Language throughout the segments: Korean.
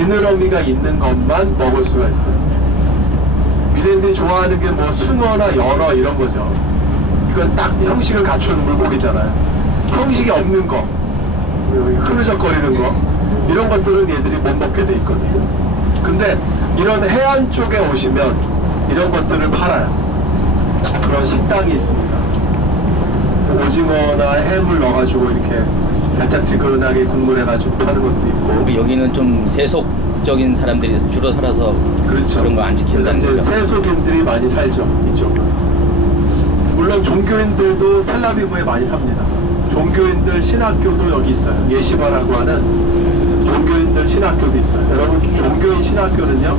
지느러미가 있는 것만 먹을 수가 있어요. 유대인들이 좋아하는 게 뭐 숭어나 연어 이런 거죠. 이건 딱 형식을 갖춘 물고기잖아요. 형식이 없는 거, 흐느적거리는 거, 이런 것들은 얘들이 못 먹게 돼 있거든요. 근데 이런 해안 쪽에 오시면 이런 것들을 팔아요. 그런 식당이 있습니다. 그래서 오징어나 해물 넣어가지고 이렇게 달짝지근하게 국물해가지고 파는 것도 있고. 여기는 좀 세속적인 사람들이 주로 살아서 그렇죠. 그런 거 안 지킨다는 그래서 이제 거죠. 세속인들이 많이 살죠, 이쪽은. 물론 종교인들도 텔라비브에 많이 삽니다. 종교인들 신학교도 여기 있어요. 예시바라고 하는 종교인들 신학교도 있어요. 여러분, 종교인 신학교는요,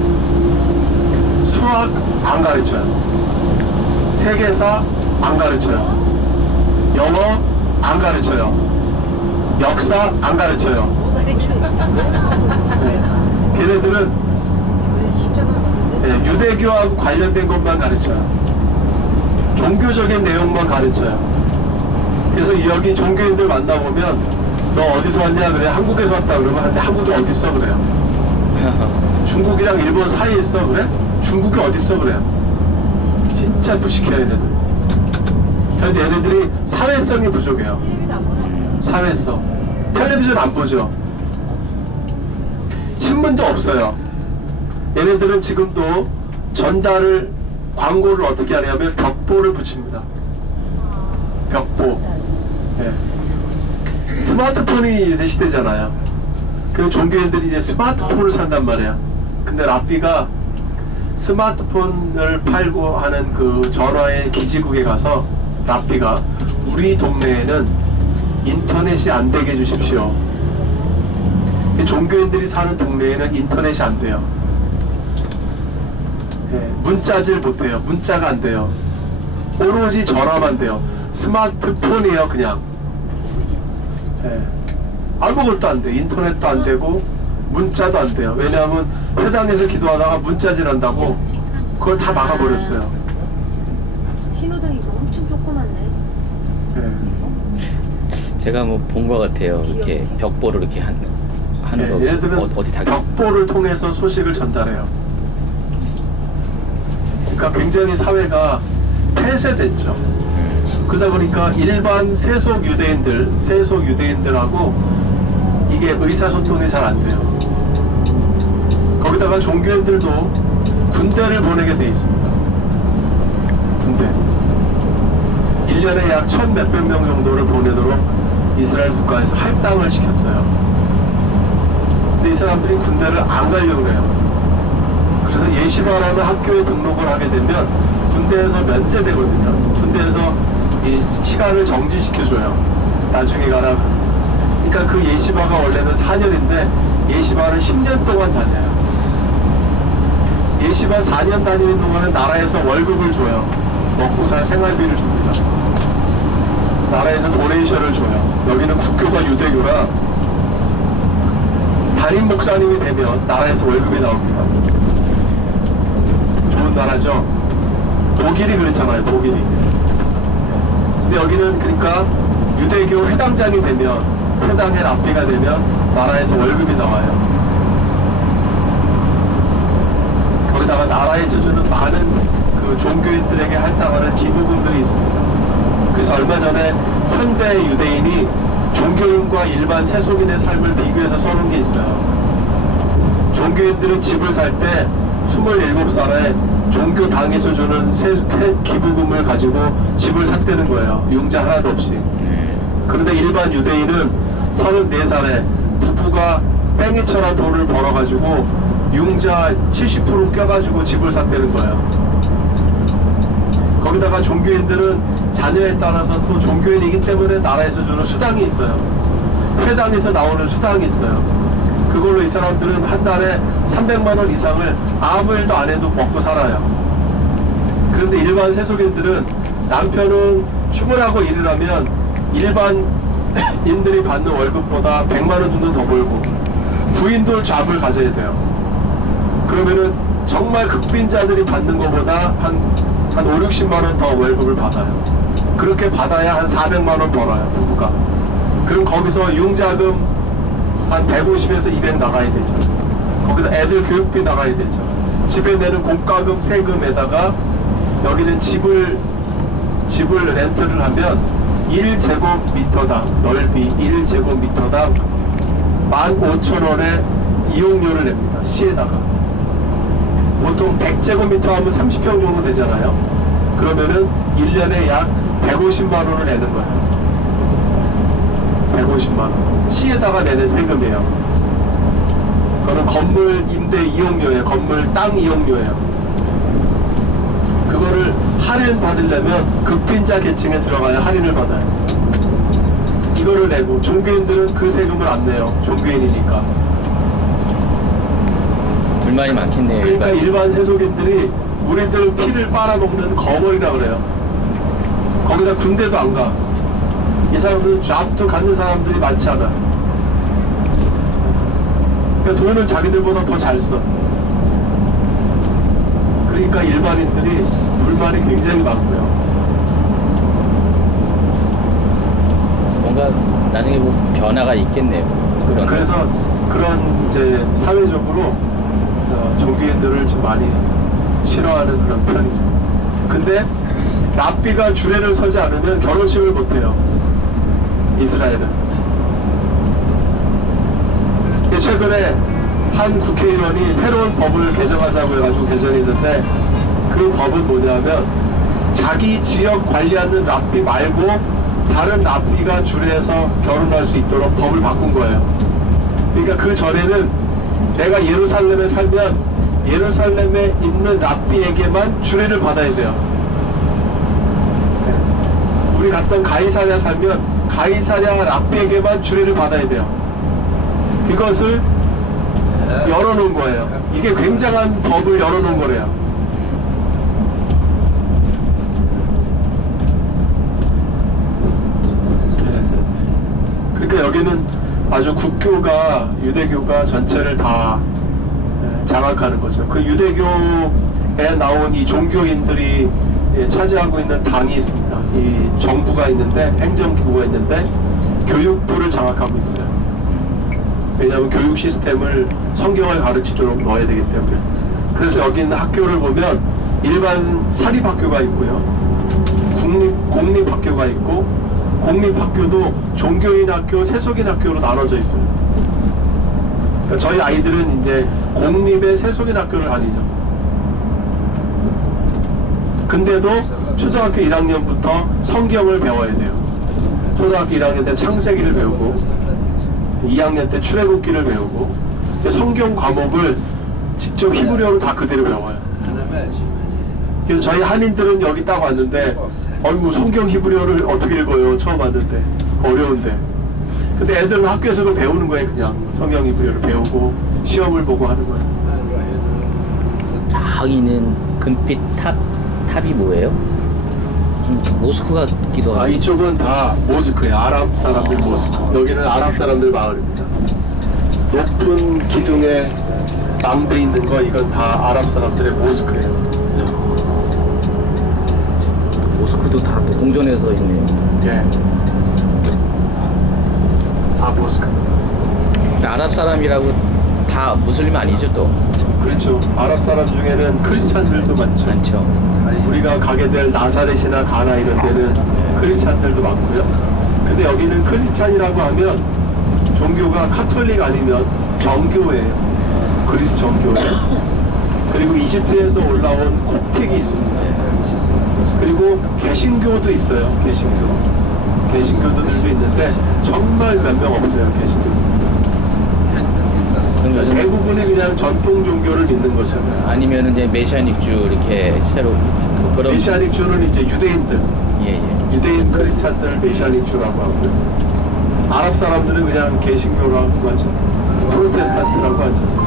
수학 안 가르쳐요. 세계사 안 가르쳐요. 영어 안 가르쳐요. 역사 안 가르쳐요. 걔네들은 유대교하고 관련된 것만 가르쳐요. 종교적인 내용만 가르쳐요. 그래서 여기 종교인들 만나보면 너 어디서 왔냐 그래. 한국에서 왔다 그러면 한데 한국이 어디 있어 그래요. 중국이랑 일본 사이에 있어 그래. 중국이 어디 있어 그래요. 진짜 무식해요 얘네들. 그래서 얘네들이 사회성이 부족해요. 사회성. 텔레비전 안 보죠. 신문도 없어요. 얘네들은 지금도 전달을 광고를 어떻게 하냐면 벽보를 붙입니다. 벽보. 네. 스마트폰이 이제 시대잖아요. 그 종교인들이 이제 스마트폰을 산단 말이야. 근데 랍비가 스마트폰을 팔고 하는 그 전화의 기지국에 가서 랍비가 우리 동네에는 인터넷이 안 되게 해주십시오. 종교인들이 사는 동네에는 인터넷이 안 돼요. 네, 문자질 못해요. 문자가 안 돼요. 오로지 전화만 돼요. 스마트폰이에요 그냥. 네. 아무것도 안 돼. 인터넷도 안 되고 문자도 안 돼요. 왜냐하면 회당에서 기도하다가 문자질 한다고 그걸 다 막아버렸어요. 신호등이 엄청 조그맣네. 네. 제가 뭐 본 것 같아요. 이렇게 벽보를 이렇게 하는 거. 얘네들은 어디 다 벽보를 통해서 소식을 전달해요. 그러니까 굉장히 사회가 폐쇄됐죠. 그러다 보니까 일반 세속 유대인들하고 이게 의사소통이 잘 안 돼요. 거기다가 종교인들도 군대를 보내게 돼 있습니다. 군대. 1년에 약 1,000 몇백 명 정도를 보내도록 이스라엘 국가에서 할당을 시켰어요. 근데 이 사람들이 군대를 안 가려고 해요. 그래서 예시바라는 학교에 등록을 하게 되면 군대에서 면제되거든요. 군대에서 이 시간을 정지시켜줘요. 나중에 가라. 그러니까 그 예시바가 원래는 4년인데 예시바는 10년 동안 다녀요. 예시바 4년 다니는 동안은 나라에서 월급을 줘요. 먹고 살 생활비를 줍니다. 나라에서 도네이션을 줘요. 여기는 국교가 유대교라 담임 목사님이 되면 나라에서 월급이 나옵니다. 좋은 나라죠. 독일이 그렇잖아요. 독일이. 근데 여기는 그러니까 유대교 회당장이 되면 회당의 랍비가 되면 나라에서 월급이 나와요. 거기다가 나라에서 주는 많은 그 종교인들에게 할당하는 기부금들이 있습니다. 그래서 얼마 전에 현대 유대인이 종교인과 일반 세속인의 삶을 비교해서 써놓은 게 있어요. 종교인들은 집을 살 때 27살에 종교당에서 주는 기부금을 가지고 집을 샀다는 거예요. 융자 하나도 없이. 그런데 일반 유대인은 34살에 부부가 뺑이쳐라 돈을 벌어가지고 융자 70% 껴가지고 집을 샀다는 거예요. 거기다가 종교인들은 자녀에 따라서 또 종교인이기 때문에 나라에서 주는 수당이 있어요. 회당에서 나오는 수당이 있어요. 그걸로 이 사람들은 한 달에 300만 원 이상을 아무 일도 안 해도 먹고 살아요. 그런데 일반 세속인들은 남편은 출근하고 일을 하면 일반인들이 받는 월급보다 100만 원 정도 더 벌고 부인도 잡을 가져야 돼요. 그러면은 정말 극빈자들이 받는 것보다 한 5, 60만 원 더 월급을 받아요. 그렇게 받아야 한 400만 원 벌어요, 부부가. 그럼 거기서 융자금 한 150에서 200 나가야 되죠. 거기서 애들 교육비 나가야 되죠. 집에 내는 공과금 세금에다가 여기는 집을 렌트를 하면 1제곱미터당 넓이 1제곱미터당 15,000원의 이용료를 냅니다. 시에다가 보통 100제곱미터 하면 30평 정도 되잖아요. 그러면은 1년에 약 150만 원을 내는 거예요. 150만 원. 시에다가 내는 세금이에요. 그거는 건물 임대 이용료예요. 건물 땅 이용료예요. 그거를 할인 받으려면 극빈자 계층에 들어가야 할인을 받아요. 이거를 내고 종교인들은 그 세금을 안 내요. 종교인이니까. 불만이 많겠네요. 그러니까 일반 세속인들이 우리들 피를 빨아먹는 거머리라 그래요. 거기다 군대도 안 가. 이 사람들은 잡도 갖는 사람들이 많지 않아. 그러니까 돈은 자기들보다 더 잘 써. 그러니까 일반인들이 불만이 굉장히 많고요. 뭔가 나중에 뭐 변화가 있겠네요. 그래서 그런 이제 사회적으로 종교인들을 좀 많이 싫어하는 그런 편이죠. 근데 랍비가 주례를 서지 않으면 결혼식을 못해요. 이스라엘은. 최근에 한 국회의원이 새로운 법을 개정하자고 해가지고 개정했는데 그 법은 뭐냐면 자기 지역 관리하는 랍비 말고 다른 랍비가 주례해서 결혼할 수 있도록 법을 바꾼 거예요. 그러니까 그 전에는 내가 예루살렘에 살면 예루살렘에 있는 랍비에게만 주례를 받아야 돼요. 우리 갔던 가이사랴 살면 가이사랴 랍비에게만 주례를 받아야 돼요. 그것을 열어놓은 거예요. 이게 굉장한 법을 열어놓은 거래요. 그러니까 여기는 아주 국교가 유대교가 전체를 다 장악하는 거죠. 그 유대교에 나온 이 종교인들이 차지하고 있는 당이 있습니다. 이 정부가 있는데 행정기구가 있는데 교육부를 장악하고 있어요. 왜냐하면 교육 시스템을 성경을 가르치도록 넣어야 되기 때문에. 그래서 여기 있는 학교를 보면 일반 사립학교가 있고요, 공립학교가 있고, 공립학교도 종교인 학교, 세속인 학교로 나눠져 있어요. 그러니까 저희 아이들은 이제 공립의 세속인 학교를 다니죠. 근데도 초등학교 1학년부터 성경을 배워야 돼요. 초등학교 1학년 때 창세기를 배우고 2학년 때 출애굽기를 배우고 성경 과목을 직접 히브리어로 다 그대로 배워요. 그래서 저희 한인들은 여기 딱 왔는데 어이구 성경 히브리어를 어떻게 읽어요? 처음 왔는데 어려운데. 근데 애들은 학교에서 그걸 배우는 거예요. 그냥 성경 히브리어를 배우고 시험을 보고 하는 거예요. 저기 있는 금빛 탑이 뭐예요? 좀 모스크 같기도 하고. 이쪽은 다 모스크예요. 아랍 사람들 모스크. 여기는 아랍 사람들 마을입니다. 높은 기둥에 망대 있는 거 이건 다 아랍 사람들의 모스크예요. 모스크도 다 공존해서 있네요. 예. 다 모스크. 아랍 사람이라고 다 무슬림 아니죠 또? 그렇죠. 아랍 사람 중에는 크리스찬들도 많죠. 우리가 가게 될 나사렛이나 가나 이런 데는 크리스찬들도 많고요. 근데 여기는 크리스찬이라고 하면 종교가 카톨릭 아니면 정교예요. 그리스 정교예요. 그리고 이집트에서 올라온 콥틱이 있습니다. 그리고 개신교도 있어요. 개신교도들도 있는데 정말 몇 명 없어요. 개신교. 대부분이 그냥 전통 종교를 믿는 거죠. 아니면 이제 메시아닉주 이렇게 새로 그런. 메시아닉주는 이제 유대인들, 예. 유대인 크리스찬들 메시아닉주라고 하고요. 아랍 사람들은 그냥 개신교라고 하죠. 프로테스탄트라고 하죠.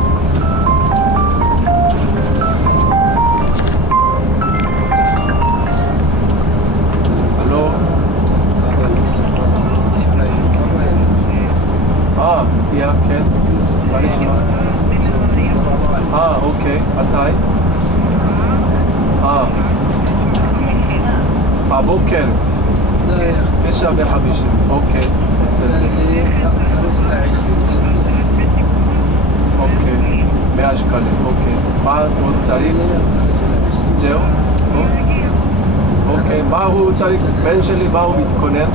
Ja, kennt. Manchmal. Okay. Atay. בבוקר. 9:50. אוקיי. בסדר. אוקיי. 마후짜리 זהו? אוקיי, מה הוא צריך, בן שלי מה הוא מתכונן?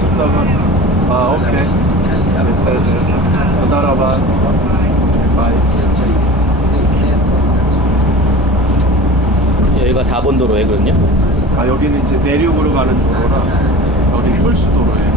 שום דבר. אוקיי, בסדר. תודה רבה. ביי. 여기가 4번 도로예요, 그럼요? 여기는 이제 내륙으로 가는 도로라 여기 홀수도로예요.